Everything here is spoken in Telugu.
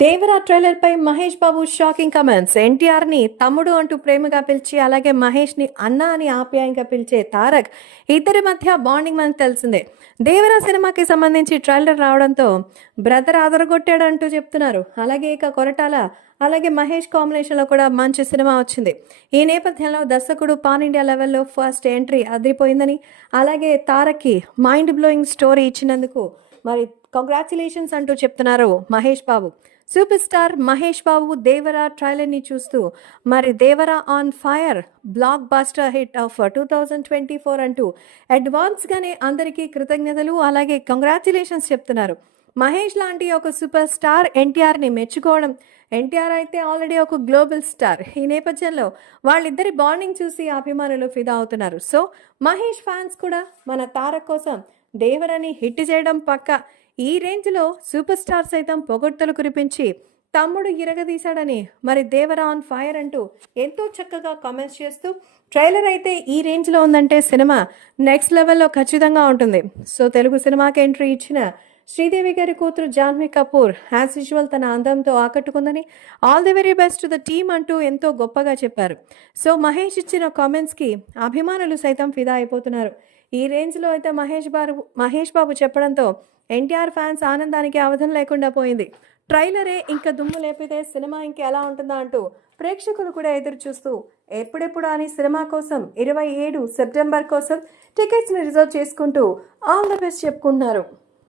దేవరా ట్రైలర్ పై మహేష్ బాబు షాకింగ్ కమెంట్స్. ఎన్టీఆర్ని తమ్ముడు అంటూ ప్రేమగా పిలిచి అలాగే మహేష్ని అన్న అని ఆప్యాయంగా పిలిచే తారక్ ఇద్దరి మధ్య బాండింగ్ మనకు తెలిసిందే. దేవరా సినిమాకి సంబంధించి ట్రైలర్ రావడంతో బ్రదర్ ఆదరగొట్టాడంటూ చెప్తున్నారు. అలాగే ఇక కొరటాల అలాగే మహేష్ కాంబినేషన్లో కూడా మంచి సినిమా వచ్చింది. ఈ నేపథ్యంలో దర్శకుడు పాన్ ఇండియా లెవెల్లో ఫస్ట్ ఎంట్రీ అదిరిపోయిందని అలాగే తారక్కి మైండ్ బ్లోయింగ్ స్టోరీ ఇచ్చినందుకు మరి కంగ్రాచులేషన్స్ అంటూ చెప్తున్నారు మహేష్ బాబు. సూపర్ స్టార్ మహేష్ బాబు దేవరా ట్రైలర్ని చూస్తూ మరి Devara on fire blockbuster hit of two thousand twenty four అంటూ అడ్వాన్స్గానే అందరికీ కృతజ్ఞతలు అలాగే కంగ్రాచులేషన్స్ చెప్తున్నారు. మహేష్ లాంటి ఒక సూపర్ స్టార్ ఎన్టీఆర్ని మెచ్చుకోవడం ఎన్టీఆర్ అయితే ఆల్రెడీ ఒక గ్లోబల్ స్టార్ ఈ నేపథ్యంలో వాళ్ళిద్దరి బాండింగ్ చూసి అభిమానులు ఫిదా అవుతున్నారు. సో మహేష్ ఫ్యాన్స్ కూడా మన తారక్ కోసం దేవరని హిట్ చేయడం పక్క. ఈ రేంజ్లో సూపర్ స్టార్ సైతం పొగడ్తలు కురిపించి తమ్ముడు ఇరగదీశాడని మరి దేవర ఆన్ ఫైర్ అంటూ ఎంతో చక్కగా కామెంట్స్ చేస్తూ ట్రైలర్ అయితే ఈ రేంజ్లో ఉందంటే సినిమా నెక్స్ట్ లెవెల్లో ఖచ్చితంగా ఉంటుంది. సో తెలుగు సినిమాకి ఎంట్రీ ఇచ్చిన శ్రీదేవి గారి కూతురు జాన్వి కపూర్ యాజ్ యూజువల్ తన అందంతో ఆకట్టుకుందని all the very best the team అంటూ ఎంతో గొప్పగా చెప్పారు. సో మహేష్ ఇచ్చిన కామెంట్స్కి అభిమానులు సైతం ఫిదా అయిపోతున్నారు. ఈ రేంజ్లో అయితే మహేష్ బాబు మహేష్ బాబు చెప్పడంతో ఎన్టీఆర్ ఫ్యాన్స్ ఆనందానికి అవధం లేకుండా పోయింది. ట్రైలరే ఇంకా దుమ్ము లేపితే సినిమా ఇంకా ఎలా ఉంటుందా అంటూ ప్రేక్షకులు కూడా ఎదురు చూస్తూ ఎప్పుడెప్పుడు అని సినిమా కోసం ఇరవై ఏడు సెప్టెంబర్ కోసం టికెట్స్ని రిజర్వ్ చేసుకుంటూ ఆల్ ద బెస్ట్ చెప్పుకుంటున్నారు.